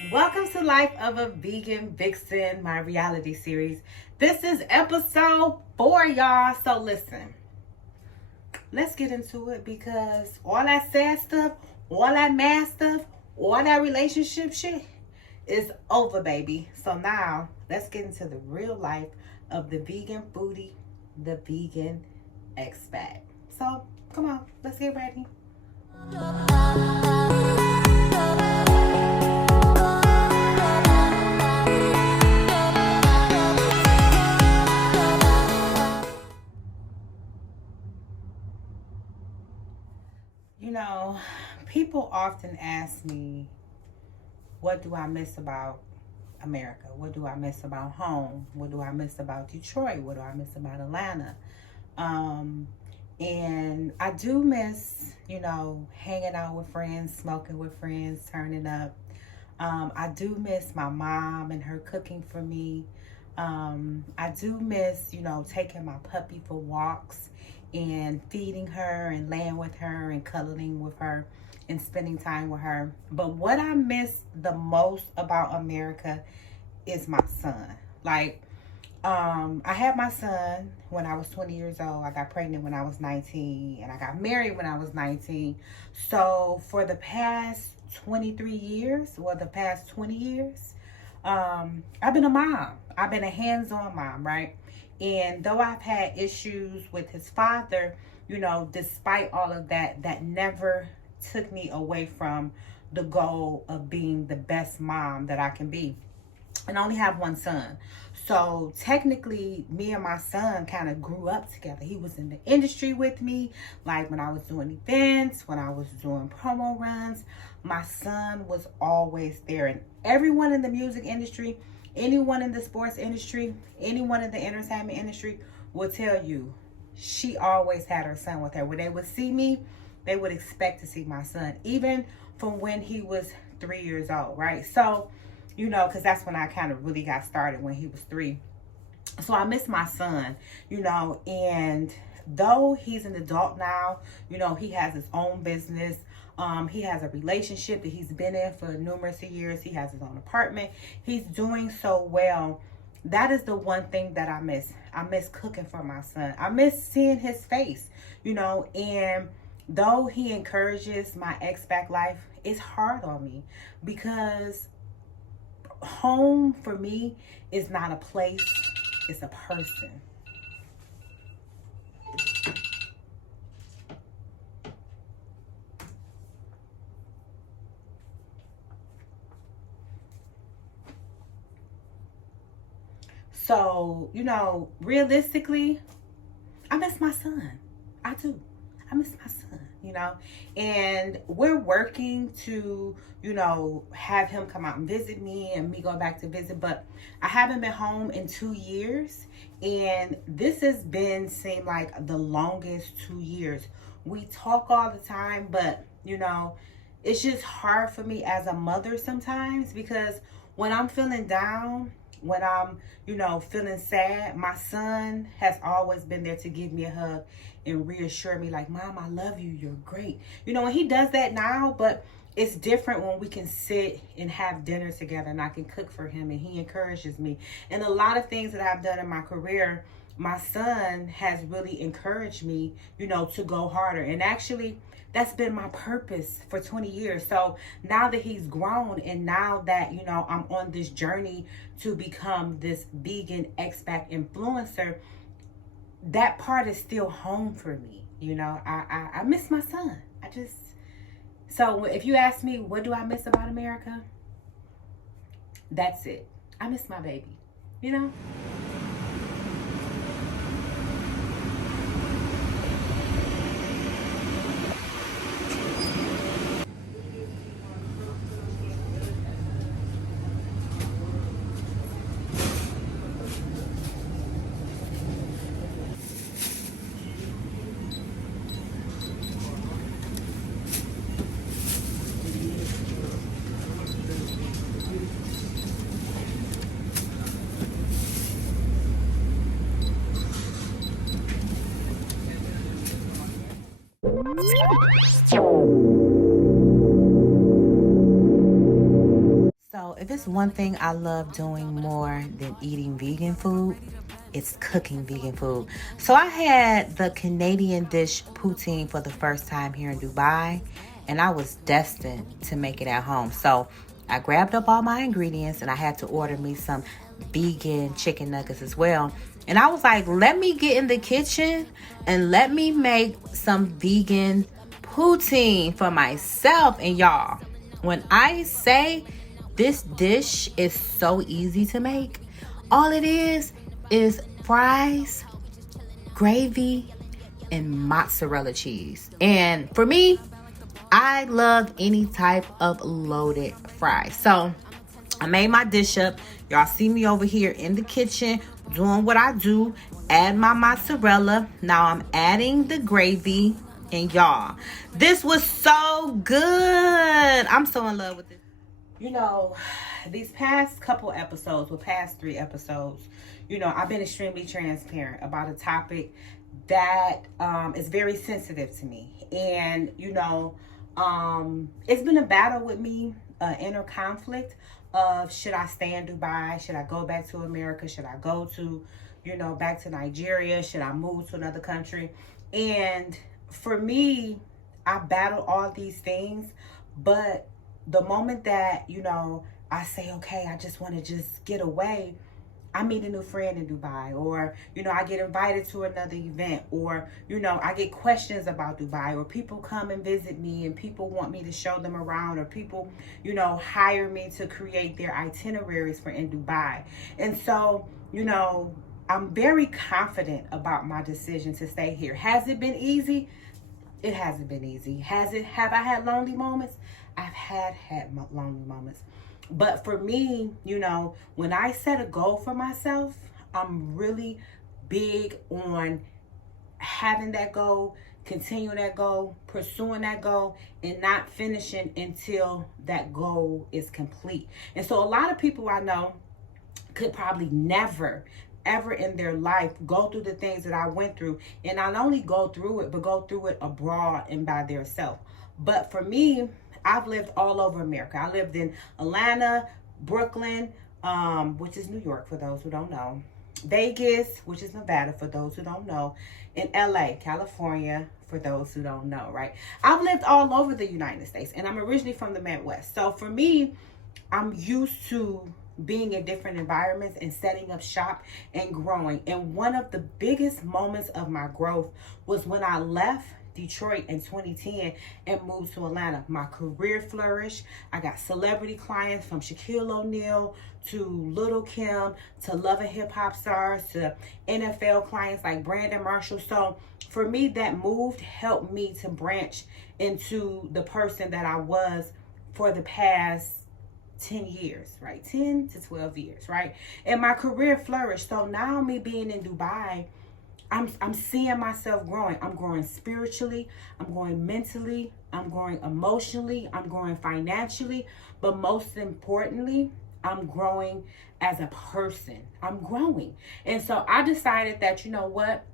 Welcome to Life of a Vegan Vixen, my reality series. This is episode 4, y'all. So listen, let's get into it because all that sad stuff, all that mad stuff, all that relationship shit is over, baby. So now let's get into the real life of the vegan foodie, the vegan expat. So come on, let's get ready. You know, people often ask me, what do I miss about America? What do I miss about home? What do I miss about Detroit? What do I miss about Atlanta? And I do miss, hanging out with friends, smoking with friends, turning up. I do miss my mom and her cooking for me. I do miss, taking my puppy for walks and feeding her and laying with her and cuddling with her and spending time with her. But what I miss the most about America is my son. I had my son when I was 20 years old. I got pregnant when I was 19 and I got married when I was 19. So for the past 23 years, or the past 20 years, I've been a mom. I've been a hands-on mom, right? And though I've had issues with his father, despite all of that, that never took me away from the goal of being the best mom that I can be. And I only have one son. So technically, me and my son kind of grew up together. He was in the industry with me, like when I was doing events, when I was doing promo runs. My son was always there. And everyone in the music industry, anyone in the sports industry, anyone in the entertainment industry will tell you she always had her son with her. When they would see me, they would expect to see my son, even from when he was 3 years old, right? So, because that's when I kind of really got started, when he was 3. So I miss my son, and though he's an adult now, he has his own business. He has a relationship that he's been in for numerous years. He has his own apartment. He's doing so well. That is the one thing that I miss. I miss cooking for my son. I miss seeing his face, and though he encourages my expat life, it's hard on me because home for me is not a place, it's a person. So, realistically, I miss my son. I do. I miss my son, and we're working to, have him come out and visit me and me go back to visit, but I haven't been home in 2 years, and this has seemed like the longest 2 years. We talk all the time, but, it's just hard for me as a mother sometimes because when I'm feeling down, when I'm, feeling sad, my son has always been there to give me a hug and reassure me like, Mom, I love you. You're great. And he does that now, but it's different when we can sit and have dinner together and I can cook for him and he encourages me. And a lot of things that I've done in my career, my son has really encouraged me, to go harder. And actually, that's been my purpose for 20 years. So now that he's grown and now that, I'm on this journey to become this vegan expat influencer, that part is still home for me. I miss my son. So if you ask me, what do I miss about America? That's it. I miss my baby, If it's one thing I love doing more than eating vegan food, it's cooking vegan food. So I had the Canadian dish poutine for the first time here in Dubai, and I was destined to make it at home. So I grabbed up all my ingredients, and I had to order me some vegan chicken nuggets as well. And I was like, let me get in the kitchen and let me make some vegan poutine for myself. And y'all, when I say this dish is so easy to make, all it is fries, gravy, and mozzarella cheese. And for me, I love any type of loaded fries. So I made my dish up. Y'all see me over here in the kitchen doing what I do. Add my mozzarella. Now I'm adding the gravy. And y'all, this was so good. I'm so in love with it. You know, these past couple episodes, well, past 3 episodes, you know, I've been extremely transparent about a topic that is very sensitive to me. And, you know, it's been a battle with me, inner conflict of should I stay in Dubai? Should I go back to America? Should I go to, you know, back to Nigeria? Should I move to another country? And for me, I battle all these things, but the moment that, you know, I say, okay, I just want to just get away, I meet a new friend in Dubai, or, you know, I get invited to another event, or, you know, I get questions about Dubai, or people come and visit me and people want me to show them around, or people, you know, hire me to create their itineraries for in Dubai. And so, you know, I'm very confident about my decision to stay here. Has it been easy? It hasn't been easy. Have I had lonely moments? I've had lonely moments. But for me, you know, when I set a goal for myself, I'm really big on having that goal, continuing that goal, pursuing that goal, and not finishing until that goal is complete. And so a lot of people I know could probably never ever in their life go through the things that I went through, and not only go through it, but go through it abroad and by themselves. But for me, I've lived all over America. I lived in Atlanta, Brooklyn, which is New York for those who don't know, Vegas, which is Nevada for those who don't know, and LA, California for those who don't know, right? I've lived all over the United States, and I'm originally from the Midwest. So for me, I'm used to being in different environments and setting up shop and growing. And one of the biggest moments of my growth was when I left Detroit in 2010 and moved to Atlanta. My career flourished. I got celebrity clients from Shaquille O'Neal to Little Kim to Love and Hip Hop stars to NFL clients like Brandon Marshall. So for me, that move helped me to branch into the person that I was for the past 10 years, right? 10 to 12 years, right? And my career flourished. So now me being in Dubai, I'm seeing myself growing. I'm growing spiritually, I'm growing mentally, I'm growing emotionally, I'm growing financially, but most importantly, I'm growing as a person. I'm growing. And so I decided that, you know what?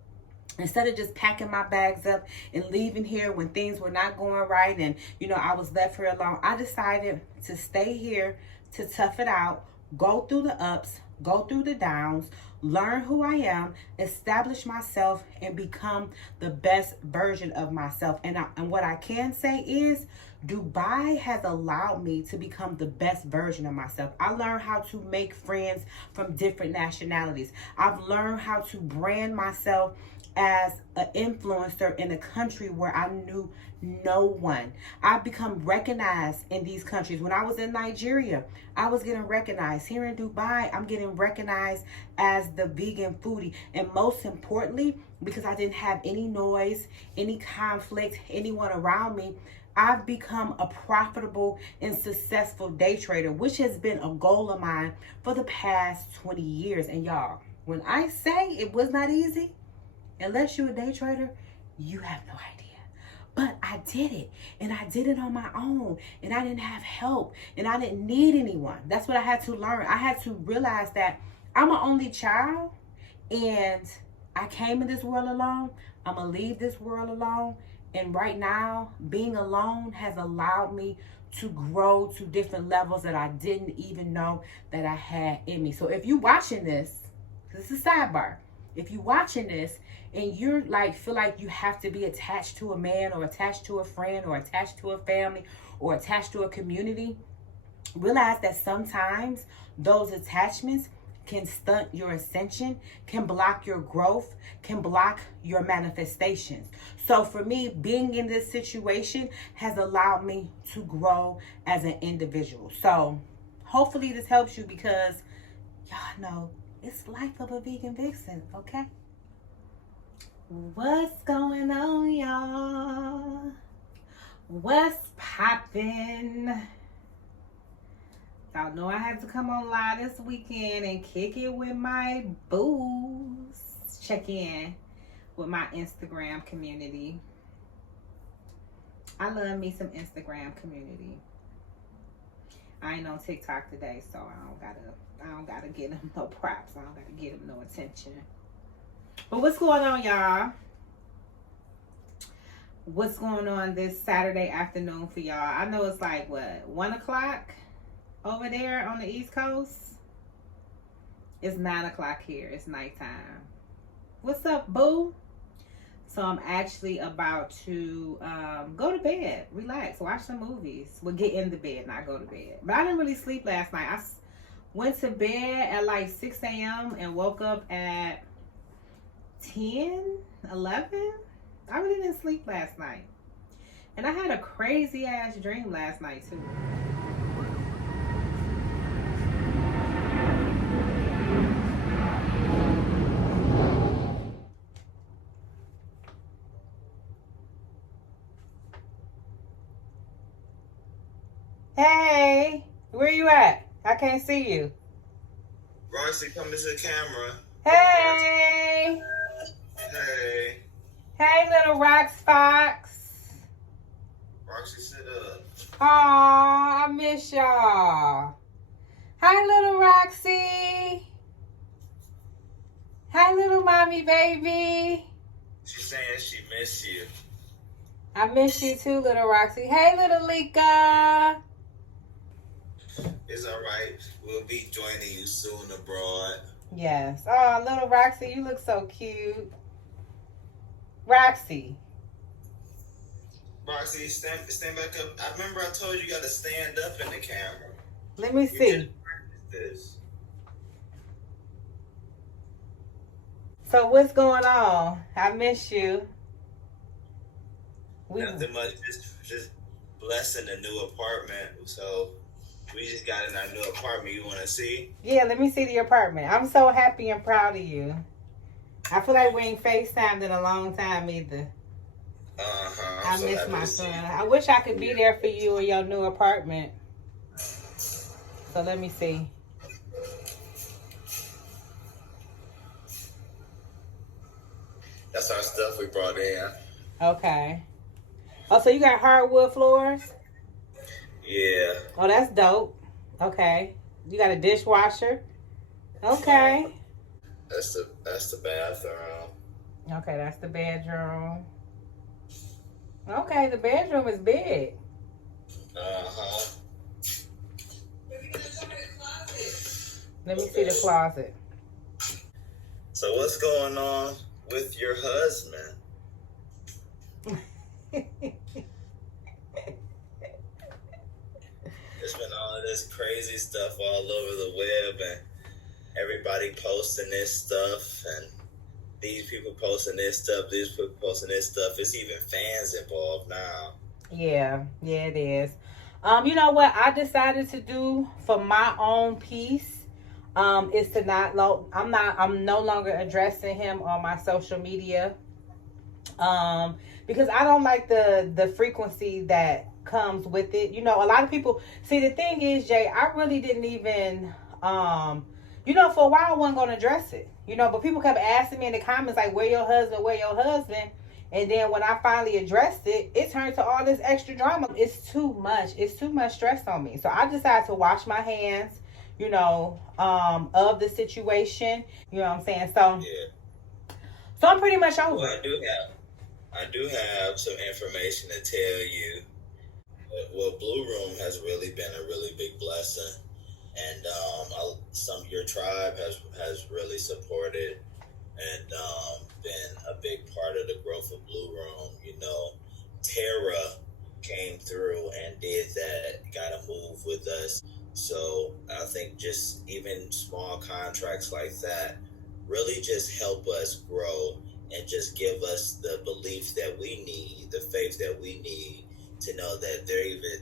Instead of just packing my bags up and leaving here when things were not going right and, you know, I was left here alone, I decided to stay here, to tough it out, go through the ups, go through the downs, learn who I am, establish myself, and become the best version of myself. And what I can say is Dubai has allowed me to become the best version of myself. I learned how to make friends from different nationalities. I've learned how to brand myself as an influencer in a country where I knew no one. I've become recognized in these countries. When I was in Nigeria, I was getting recognized. Here in Dubai, I'm getting recognized as the vegan foodie. And most importantly, because I didn't have any noise, any conflict, anyone around me, I've become a profitable and successful day trader, which has been a goal of mine for the past 20 years. And y'all, when I say it was not easy, unless you're a day trader, you have no idea. But I did it, and I did it on my own, and I didn't have help, and I didn't need anyone. That's what I had to learn. I had to realize that I'm an only child, and I came in this world alone. I'm going to leave this world alone, And right now, being alone has allowed me to grow to different levels that I didn't even know that I had in me. So if you watching this is a sidebar. If you watching this and you're like, feel like you have to be attached to a man or attached to a friend or attached to a family or attached to a community, realize that sometimes those attachments can stunt your ascension, can block your growth, can block your manifestations. So for me, being in this situation has allowed me to grow as an individual. So hopefully this helps you, because y'all know it's life of a vegan vixen, okay? What's going on, y'all? What's poppin'? Y'all know I had to come on live this weekend and kick it with my boos. Check in with my Instagram community. I love me some Instagram community. I ain't on TikTok today, so I don't gotta get them no props. I don't gotta get them no attention. But what's going on, y'all? What's going on this Saturday afternoon for y'all? I know it's like, what, 1 o'clock over there on the East Coast? It's 9 o'clock here. It's nighttime. What's up, boo? So I'm actually about to go to bed, relax, watch some movies. Well, get in the bed, not go to bed. But I didn't really sleep last night. I went to bed at like 6 a.m. and woke up at 10, 11. I really didn't sleep last night. And I had a crazy ass dream last night too. Hey, where you at? I can't see you. Roxy, come into the camera. Hey. Hey. Hey, little Rox Fox. Roxy, sit up. Aw, I miss y'all. Hi, little Roxy. Hi, little mommy baby. She's saying she miss you. I miss you too, little Roxy. Hey, little Lika. It's all right. We'll be joining you soon abroad. Yes. Oh, little Roxy, you look so cute. Roxy. Roxy, stand back up. I remember I told you got to stand up in the camera. Let me see. You just practiced this. So what's going on? I miss you. Nothing much. Just blessing the new apartment. So we just got in our new apartment. You want to see? Yeah, let me see the apartment. I'm so happy and proud of you. I feel like we ain't FaceTimed in a long time either. I so miss my son. I wish I could be there for you in your new apartment. So let me see. That's our stuff we brought in. Okay. Oh, so you got hardwood floors? Yeah. Oh, that's dope. Okay. You got a dishwasher? Okay. That's the bathroom. Okay, that's the bedroom. Okay, the bedroom is big. Let me see the closet. So what's going on with your husband? There's been all of this crazy stuff all over the web, and everybody posting this stuff, and these people posting this stuff, these people posting this stuff. It's even fans involved now. Yeah, it is. You know what I decided to do for my own peace is to I'm no longer addressing him on my social media. Because I don't like the frequency that comes with it. You know, a lot of people see, the thing is, Jay, I really didn't even for a while I wasn't gonna address it. But people kept asking me in the comments like, where your husband? And then when I finally addressed it, it turned to all this extra drama. It's too much. It's too much stress on me. So I decided to wash my hands, of the situation. You know what I'm saying? So, yeah. So I'm pretty much over. Well, I do have some information to tell you. Well, Blue Room has really been a really big blessing, and your tribe has really supported and been a big part of the growth of Blue Room. You know, Tara came through and did that, got to move with us. So I think just even small contracts like that really just help us grow and just give us the belief that we need, the faith that we need to know that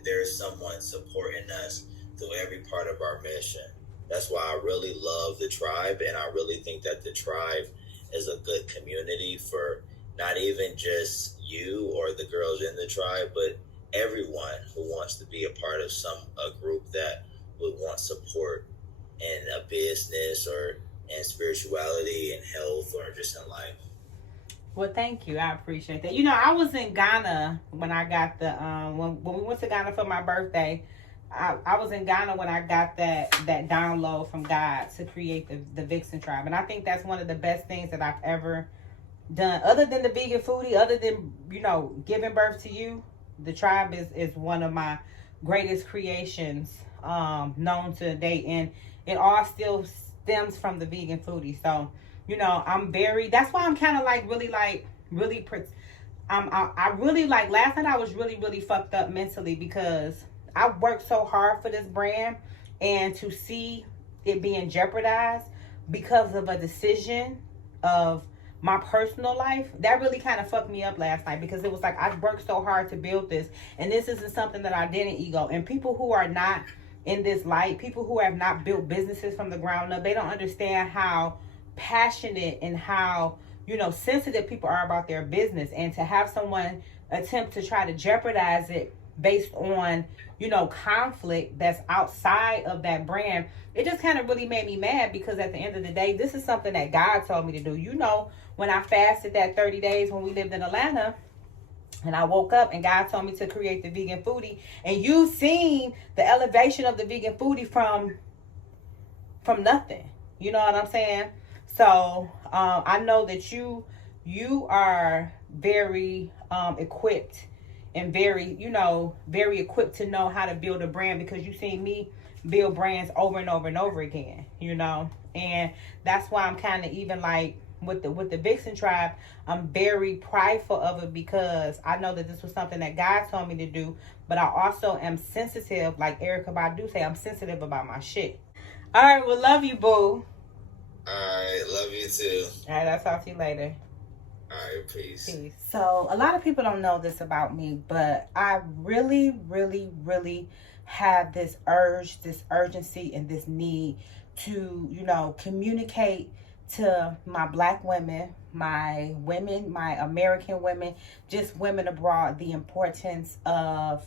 there's someone supporting us through every part of our mission. That's why I really love the tribe, and I really think that the tribe is a good community for not even just you or the girls in the tribe, but everyone who wants to be a part of a group that would want support in a business or in spirituality and health or just in life. Well, thank you. I appreciate that. You know, I was in Ghana when I got the when we went to Ghana for my birthday. I was in Ghana when I got that download from God to create the VIXEN tribe, and I think that's one of the best things that I've ever done, other than the vegan foodie, other than, you know, giving birth to you. The tribe is one of my greatest creations known to date, and it all still stems from the vegan foodie. So, you know, that's why I'm kind of like really I really like, last night I was really fucked up mentally because I worked so hard for this brand, and to see it being jeopardized because of a decision of my personal life, that really kind of fucked me up last night, because it was like I worked so hard to build this, and this isn't something that I did in ego. And people who are not in this light, people who have not built businesses from the ground up, they don't understand how passionate and how, you know, sensitive people are about their business. And to have someone attempt to try to jeopardize it based on, you know, conflict that's outside of that brand, it just kind of really made me mad, because at the end of the day, this is something that God told me to do. You know, when I fasted that 30 days when we lived in Atlanta, and I woke up and God told me to create the vegan foodie, and you've seen the elevation of the vegan foodie from nothing. You know what I'm saying? So I know that you are very equipped and very equipped to know how to build a brand, because you've seen me build brands over and over and over again, you know. And that's why I'm kind of even like with the VIXEN tribe, I'm very prideful of it, because I know that this was something that God told me to do, but I also am sensitive, like Erykah Badu say, I'm sensitive about my shit. All right, well, love you, boo. All right, love you too. All right, I'll talk to you later. All right, peace. So a lot of people don't know this about me, but I really have this urge, this urgency, and this need to, you know, communicate to my Black women, my American women, just women abroad, the importance of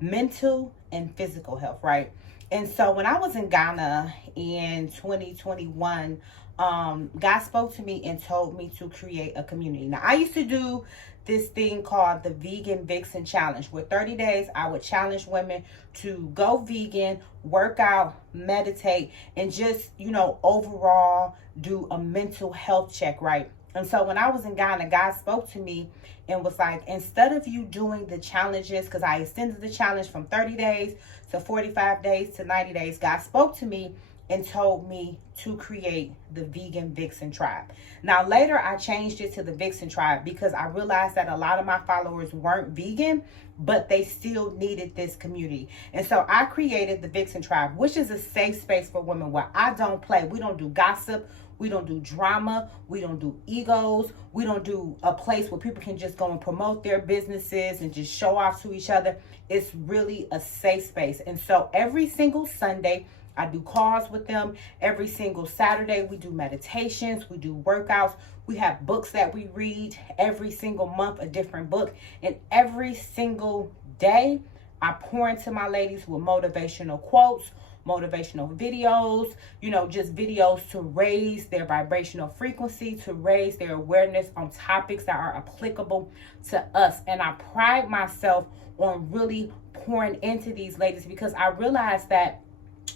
mental and physical health, right? And so when I was in Ghana in 2021, God spoke to me and told me to create a community. Now, I used to do this thing called the Vegan VIXEN Challenge, where 30 days I would challenge women to go vegan, work out, meditate, and just, you know, overall do a mental health check, right? And so when I was in Ghana, God spoke to me and was like, instead of you doing the challenges, because I extended the challenge from 30 days to 45 days to 90 days, God spoke to me and told me to create the vegan VIXEN tribe. Now later I changed it to the VIXEN tribe, because I realized that a lot of my followers weren't vegan, but they still needed this community. And so I created the VIXEN tribe, which is a safe space for women where I don't play. We don't do gossip. We don't do drama. We don't do egos. We don't do a place where people can just go and promote their businesses and just show off to each other. It's really a safe space. And so every single Sunday, I do calls with them. Every single Saturday, we do meditations, we do workouts. We have books that we read. Every single month, a different book. And every single day, I pour into my ladies with motivational quotes, motivational videos, you know, just videos to raise their vibrational frequency, to raise their awareness on topics that are applicable to us. And I pride myself on really pouring into these ladies, because I realize that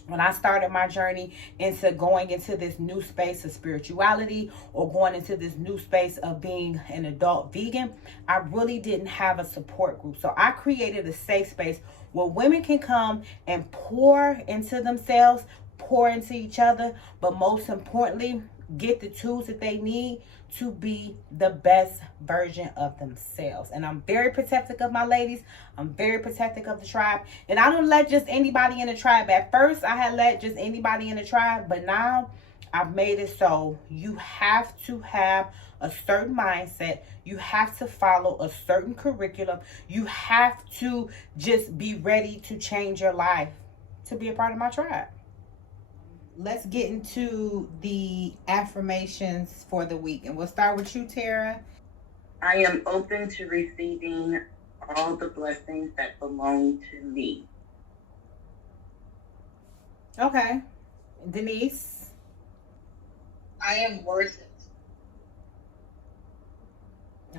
when I started my journey into going into this new space of spirituality or going into this new space of being an adult vegan, I really didn't have a support group. So I created a safe space where women can come and pour into themselves, pour into each other, but most importantly, get the tools that they need to be the best version of themselves. And I'm very protective of my ladies. I'm very protective of the tribe. And I don't let just anybody in the tribe. At first, I had let just anybody in the tribe, but now I've made it so you have to have a certain mindset. You have to follow a certain curriculum. You have to just be ready to change your life to be a part of my tribe. Let's get into the affirmations for the week. And we'll start with you, Tara. I am open to receiving all the blessings that belong to me. Okay. Denise. I am worth it.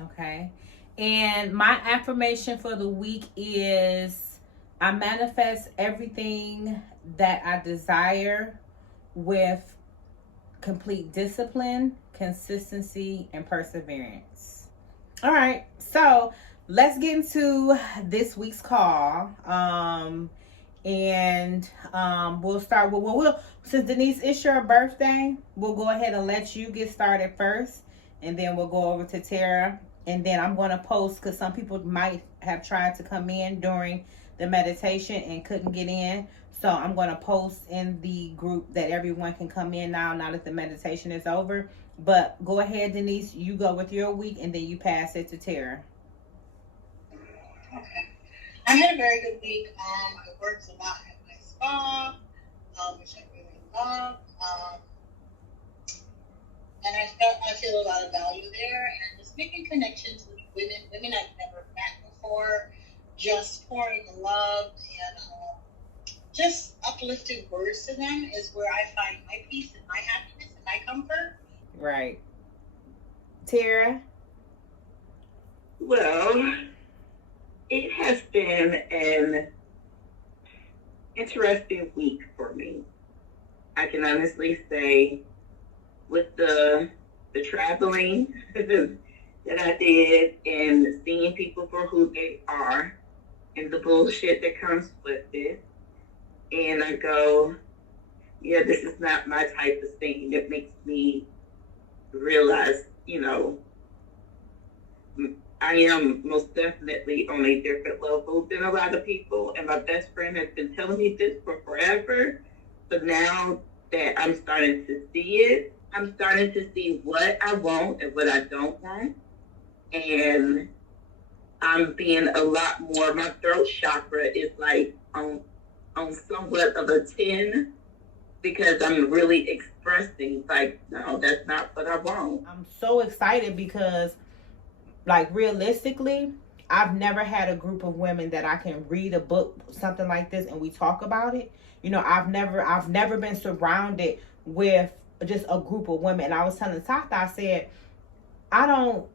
Okay. And my affirmation for the week is I manifest everything that I desire with complete discipline, consistency, and perseverance. All right, so let's get into this week's call. We'll start with, since Denise, it's your birthday, we'll go ahead and let you get started first, and then we'll go over to Tara, and then I'm going to post, because some people might have tried to come in during the meditation and couldn't get in. So I'm going to post in the group that everyone can come in now that the meditation is over. But go ahead, Denise, you go with your week, and then you pass it to Tara. Okay. I had a very good week. I worked a lot at my spa, which I really love. And I feel a lot of value there, and just making connections with women I've never met before, just pouring the love and just uplifting words to them is where I find my peace and my happiness and my comfort. Right. Tara? Well, it has been an interesting week for me. I can honestly say, with the traveling that I did and seeing people for who they are and the bullshit that comes with it, and I go, yeah, this is not my type of thing. That makes me realize, I am most definitely on a different level than a lot of people. And my best friend has been telling me this for forever. But now that I'm starting to see it, I'm starting to see what I want and what I don't want. And I'm being a lot more, my throat chakra is like on somewhat of a 10, because I'm really expressing like, no, that's not what I want. I'm so excited because, like, realistically, I've never had a group of women that I can read a book, something like this, and we talk about it. I've never been surrounded with just a group of women. And I was telling Tata, I said, I don't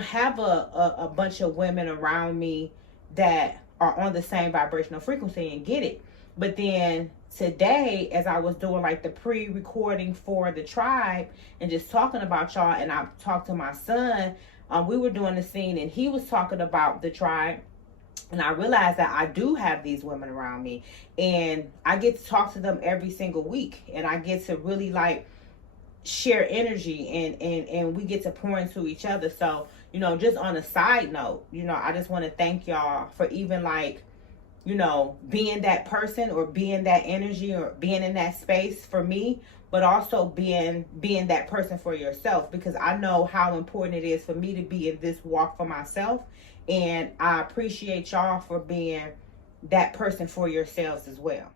have a bunch of women around me that are on the same vibrational frequency and get it. But then today, as I was doing like the pre-recording for the tribe and just talking about y'all, and I talked to my son, we were doing the scene and he was talking about the tribe, and I realized that I do have these women around me, and I get to talk to them every single week, and I get to really like share energy, and we get to pour into each other. So, just on a side note, I just want to thank y'all for even like, being that person or being that energy or being in that space for me, but also being that person for yourself, because I know how important it is for me to be in this walk for myself. And I appreciate y'all for being that person for yourselves as well.